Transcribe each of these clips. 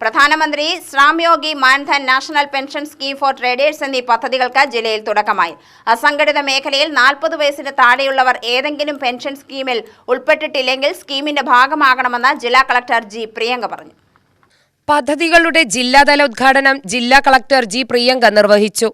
പ്രധാനമന്ത്രി Shram Yogi Maandhan national pension scheme for traders എന്നീ പദ്ധതികൾക്ക് ജില്ലയിൽ തുടക്കമായി. അസംഘടിത മേഖലയിൽ 40 വയസ്സിന് താഴെയുള്ളവർ ഏതെങ്കിലും പെൻഷൻ സ്കീമിൽ ഉൾപ്പെട്ടിട്ടില്ലെങ്കിൽ സ്കീമിന്റെ ഭാഗമാകണമെന്ന് ജില്ലാ കളക്ടർ ജി പ്രിയങ്ക പറഞ്ഞു. പദ്ധതികളുടെ ജില്ലാതല ഉദ്ഘാടനം ജില്ലാ കളക്ടർ ജി പ്രിയങ്ക നിർവഹിച്ചു.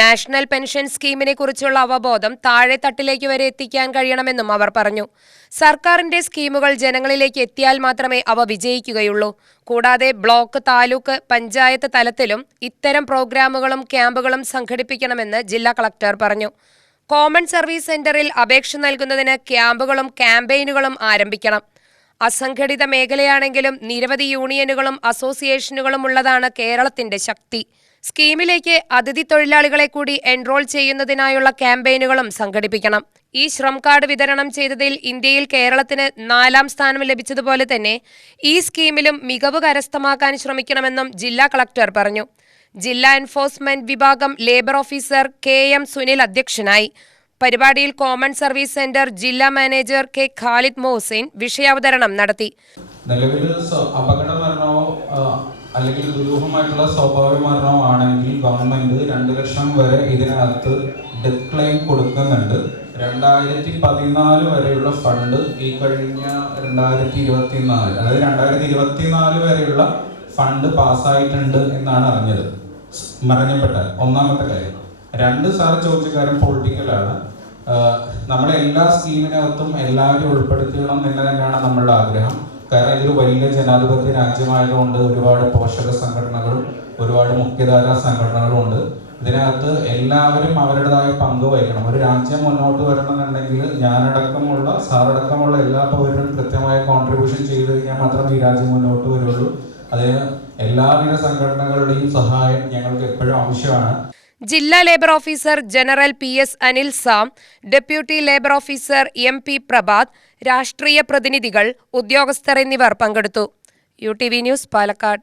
നാഷണൽ പെൻഷൻ സ്കീമിനെ കുറിച്ചുള്ള അവബോധം താഴെത്തട്ടിലേക്ക് വരെ എത്തിക്കാൻ കഴിയണമെന്നും അവർ പറഞ്ഞു. സർക്കാരിന്റെ സ്കീമുകൾ ജനങ്ങളിലേക്ക് എത്തിയാൽ മാത്രമേ അവ വിജയിക്കുകയുള്ളൂ. കൂടാതെ ബ്ലോക്ക്, താലൂക്ക്, പഞ്ചായത്ത് തലത്തിലും ഇത്തരം പ്രോഗ്രാമുകളും ക്യാമ്പുകളും സംഘടിപ്പിക്കണമെന്ന് ജില്ലാ കളക്ടർ പറഞ്ഞു. കോമൺ സർവീസ് സെന്ററിൽ അപേക്ഷ നൽകുന്നതിന് ക്യാമ്പുകളും ക്യാമ്പയിനുകളും ആരംഭിക്കണം. അസംഘടിത മേഖലയാണെങ്കിലും നിരവധി യൂണിയനുകളും അസോസിയേഷനുകളും ഉള്ളതാണ് കേരളത്തിന്റെ ശക്തി. സ്കീമിലേക്ക് അതിഥി തൊഴിലാളികളെ കൂടി എൻറോൾ ചെയ്യുന്നതിനായുള്ള ക്യാമ്പയിനുകളും സംഘടിപ്പിക്കണം. ഈ ശ്രം കാർഡ് വിതരണം ചെയ്തതിൽ ഇന്ത്യയിൽ കേരളത്തിന് 4ാം സ്ഥാനം ലഭിച്ചതുപോലെ തന്നെ ഈ സ്കീമിലും മികവ് കരസ്ഥമാക്കാൻ ശ്രമിക്കണമെന്നും ജില്ലാ കളക്ടർ പറഞ്ഞു. ജില്ലാ എൻഫോഴ്സ്മെന്റ് വിഭാഗം ലേബർ ഓഫീസർ KM സുനിൽ അധ്യക്ഷനായി. പരിപാടിയിൽ കോമൺ സർവീസ് സെന്റർ ജില്ലാ മാനേജർ K ഖാലിദ് മോഹ്സിൻ വിഷയാവതരണം നടത്തി. നിലവിൽ അപകടമരണമോ അല്ലെങ്കിൽ ദുരൂഹമായിട്ടുള്ള സ്വാഭാവിക മരണമോ ആണെങ്കിൽ ഗവൺമെന്റ് 2 ലക്ഷം വരെ ഇതിനകത്ത് ഡെത്ത് ക്ലെയിം കൊടുക്കുന്നുണ്ട്. 2014 വരെയുള്ള ഫണ്ട് ഈ കഴിഞ്ഞ 2024 അതായത് 2024 വരെയുള്ള ഫണ്ട് പാസ്സായിട്ടുണ്ട് എന്നാണ് അറിഞ്ഞപ്പെട്ട ഒന്നാമത്തെ കാര്യം. 2 സാർ ചോദിച്ച കാര്യം പൊളിറ്റിക്കലാണ്. നമ്മുടെ എല്ലാ സ്കീമിനകത്തും എല്ലാവരും ഉൾപ്പെടുത്തണം എന്ന് തന്നെയാണ് നമ്മളുടെ ആഗ്രഹം. കാരണം ഇതൊരു വലിയ ജനാധിപത്യ രാജ്യമായതുകൊണ്ട് ഒരുപാട് പോഷക സംഘടനകളും ഒരുപാട് മുഖ്യധാരാ സംഘടനകളും ഉണ്ട്. ഇതിനകത്ത് എല്ലാവരും അവരുടേതായ പങ്ക് വഹിക്കണം. ഒരു രാജ്യം മുന്നോട്ട് വരണമെന്നുണ്ടെങ്കിൽ ഞാനടക്കമുള്ള സാറടക്കമുള്ള എല്ലാ പൗരനും കൃത്യമായ കോൺട്രിബ്യൂഷൻ ചെയ്ത് കഴിഞ്ഞാൽ മാത്രമേ ഈ രാജ്യം മുന്നോട്ട് വരുള്ളൂ. അതിന് എല്ലാവിധ സംഘടനകളുടെയും സഹായം ഞങ്ങൾക്ക് എപ്പോഴും ആവശ്യമാണ്. ജില്ലാ labour officer general PS Anil Sam, deputy labour officer MP Prabhat, രാഷ്ട്രീയ പ്രതിനിധികൾ, ഉദ്യോഗസ്ഥർ എന്നിവർ പങ്കെടുത്തു. UTV news, Palakkad.